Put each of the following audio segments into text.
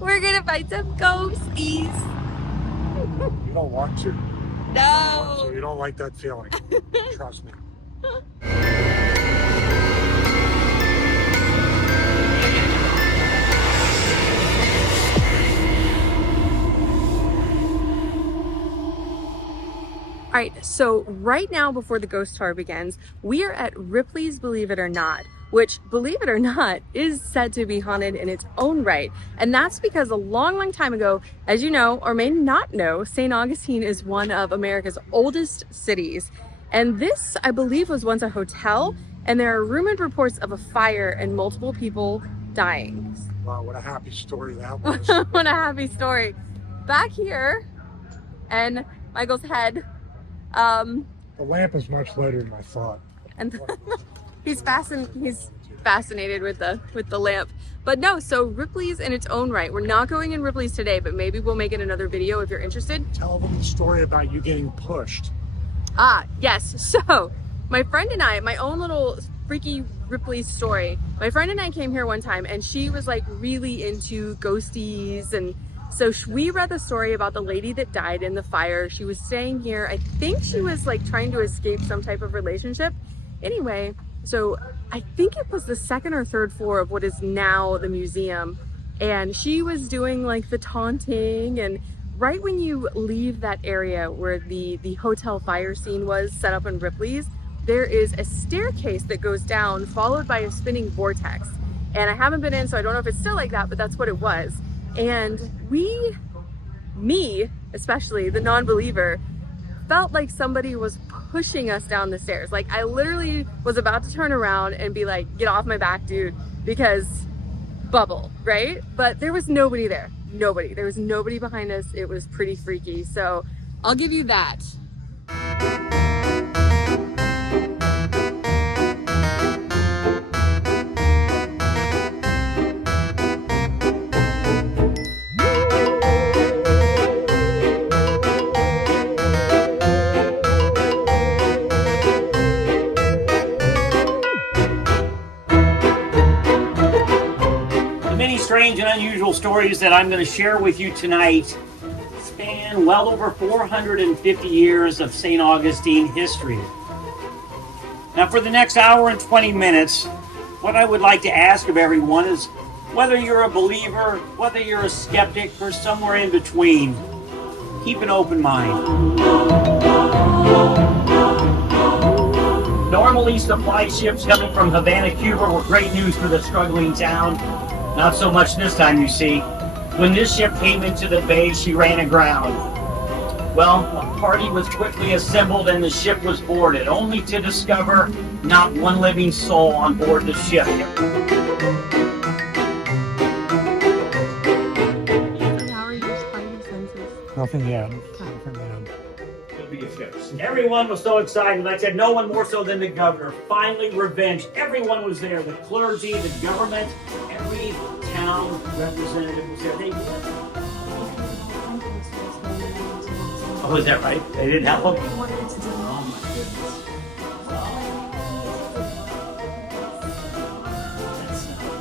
We're gonna find some ghosties. You don't want to. No. You don't like that feeling. Trust me. All right, so right now before the ghost tour begins, we are at Ripley's Believe It or Not, which, believe it or not, is said to be haunted in its own right. And that's because a long, long time ago, as you know, or may not know, St. Augustine is one of America's oldest cities. And this, I believe, was once a hotel, and there are rumored reports of a fire and multiple people dying. Wow, what a happy story that was. What a happy story. Back here, and Michael's head, the lamp is much later than I thought. and he's fascinated with the lamp. But no, so Ripley's in its own right. We're not going in Ripley's today, but maybe we'll make it another video if you're interested. Tell them the story about you getting pushed. Ah, yes. So my friend and I, my own little freaky Ripley's story. My friend and I came here one time, and she was like really into ghosties, and so we read the story about the lady that died in the fire. She was staying here. I think she was like trying to escape some type of relationship. Anyway, so I think it was the second or third floor of what is now the museum. And she was doing like the taunting, and right when you leave that area where the hotel fire scene was set up in Ripley's, there is a staircase that goes down followed by a spinning vortex. And I haven't been in, so I don't know if it's still like that, but that's what it was. And me especially, the non-believer, felt like somebody was pushing us down the stairs. Like I literally was about to turn around and be like, get off my back, dude, because bubble, right? But there was nobody there. Nobody. There was nobody behind us. It was pretty freaky. So I'll give you that. Strange and unusual stories that I'm going to share with you tonight span well over 450 years of St. Augustine history. Now, for the next hour and 20 minutes, what I would like to ask of everyone is whether you're a believer, whether you're a skeptic, or somewhere in between, keep an open mind. Normally, supply ships coming from Havana, Cuba were great news for the struggling town. Not so much this time, you see. When this ship came into the bay, she ran aground. Well, a party was quickly assembled and the ship was boarded, only to discover not one living soul on board the ship. How are your spidey senses? Nothing yet. Everyone was so excited. I said no one more so than the governor. Finally, revenge. Everyone was there. The clergy, the government, every town representative was there. Oh, is that right? They didn't help them? Oh, my goodness. That's not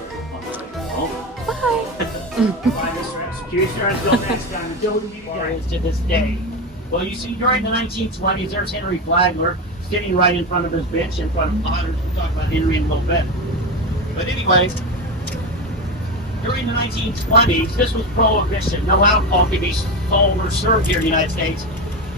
very comfortable. Bye. Bye, Mr. Executioner. Until next time. Until we meet again to this day. Well, you see, during the 1920s, there's Henry Flagler sitting right in front of his bench, in front of Potter. We'll talk about Henry in a little bit. But anyway, during the 1920s, this was prohibition. No alcohol could be sold or served here in the United States.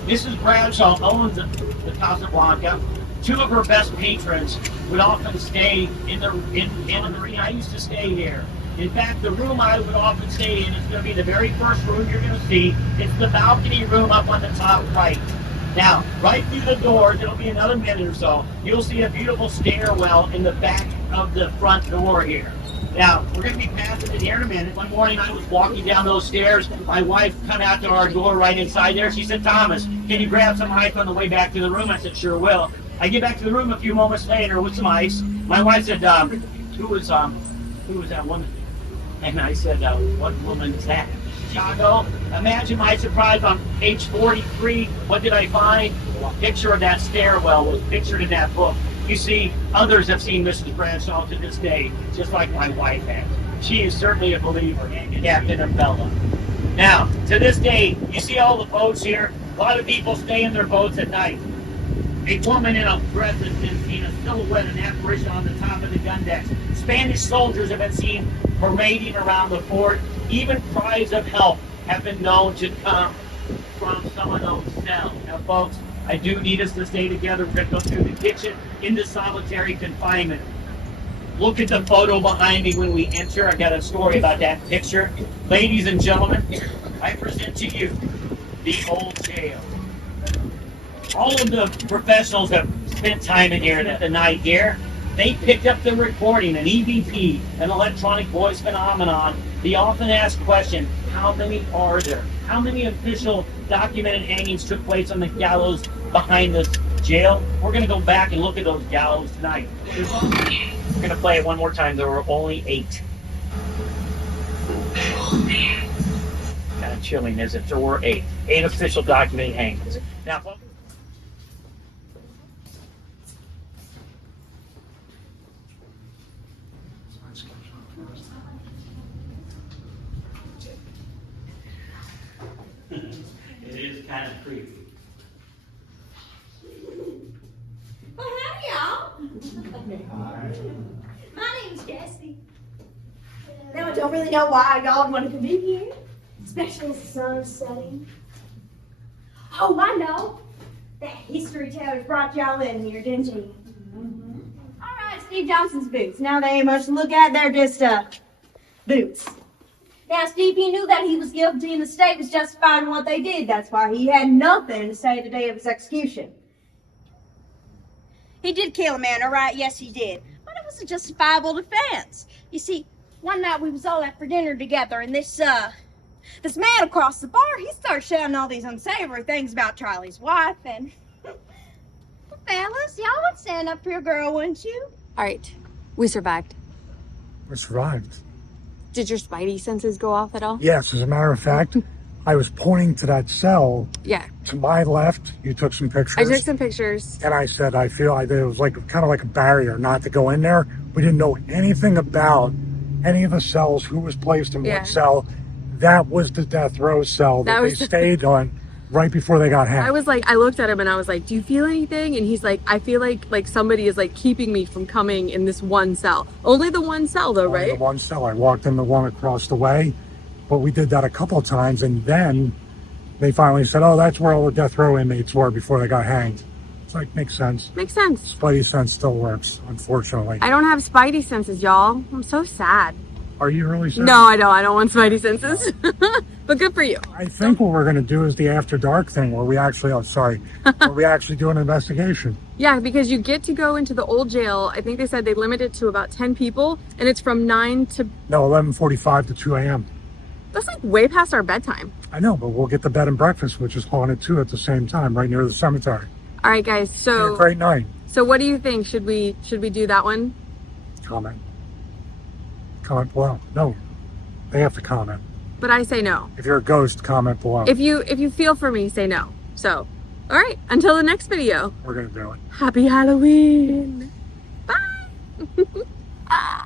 Mrs. Bradshaw owns the Casablanca. Two of her best patrons would often stay in the marina. I used to stay here. In fact, the room I would often stay in is going to be the very first room you're going to see. It's the balcony room up on the top right. Now, right through the doors, it'll be another minute or so, you'll see a beautiful stairwell in the back of the front door here. Now, we're going to be passing it here in a minute. One morning I was walking down those stairs. My wife come out to our door right inside there. She said, Thomas, can you grab some ice on the way back to the room? I said, sure will. I get back to the room a few moments later with some ice. My wife said, who was that woman? And I said, what woman is that? Chicago. Imagine my surprise on page 43. What did I find? A picture of that stairwell was pictured in that book. You see, others have seen Mrs. Bradshaw to this day, just like my wife has. She is certainly a believer in Captain Umbrella. Now, to this day, you see all the boats here? A lot of people stay in their boats at night. A woman in a dress has been seen, a silhouette, an apparition on the top of the gun decks. Spanish soldiers have been seen parading around the fort. Even cries of help have been known to come from some of those cells. Now, folks, I do need us to stay together. We're going to go through the kitchen into solitary confinement. Look at the photo behind me when we enter. I got a story about that picture. Ladies and gentlemen, I present to you the old jail. All of the professionals have spent time in here the night here. They picked up the recording, an EVP, an electronic voice phenomenon. The often asked question, how many are there? How many official documented hangings took place on the gallows behind this jail? We're going to go back and look at those gallows tonight. We're going to play it one more time. There were only 8. Kind of chilling, is it? There were 8. 8 official documented hangings. Now, folks, it is kind of creepy. Well, howdy, y'all. My name's Cassie. Now, I don't really know why y'all wanted to be here, especially as the sun's setting. Oh, I know. That history teller's brought y'all in here, didn't he? All right, Steve Johnson's boots. Now, they ain't much to look at. They're just, boots. Now, Steve, he knew that he was guilty and the state was justified in what they did. That's why he had nothing to say the day of his execution. He did kill a man, all right? Yes, he did. But it was a justifiable defense. You see, one night we was all out for dinner together, and this man across the bar, he started shouting all these unsavory things about Charlie's wife, and... Fellas, y'all would stand up for your girl, wouldn't you? All right, we survived. I survived. Did your spidey senses go off at all? Yes, as a matter of fact, I was pointing to that cell. Yeah. To my left, you took some pictures. I took some pictures. And I said, I feel like it was like kind of like a barrier not to go in there. We didn't know anything about any of the cells, who was placed in what cell. That was the death row cell that they stayed on right before they got hanged. I was like, I looked at him and I was like, do you feel anything? And he's like, I feel like somebody is like keeping me from coming in this one cell. Only the one cell though, right? Only the one cell. I walked in the one across the way, but we did that a couple of times, and then they finally said, oh, that's where all the death row inmates were before they got hanged. It's like, makes sense. Makes sense. Spidey sense still works, unfortunately. I don't have spidey senses, y'all. I'm so sad. Are you really sad? No, I don't. I don't want spidey senses. But good for you. I think what we're going to do is the after dark thing where we actually, where we actually do an investigation. Yeah, because you get to go into the old jail. I think they said they limit it to about 10 people, and it's from 9 to... No, 11:45 to 2 a.m. That's like way past our bedtime. I know, but we'll get the bed and breakfast, which is haunted too at the same time, right near the cemetery. All right, guys. So... It's a great night. So what do you think? Should we do that one? Comment below. No, they have to comment. But I say no. If you're a ghost, comment below. If you feel for me, say no. So, all right. Until the next video. We're gonna do it. Happy Halloween. Bye.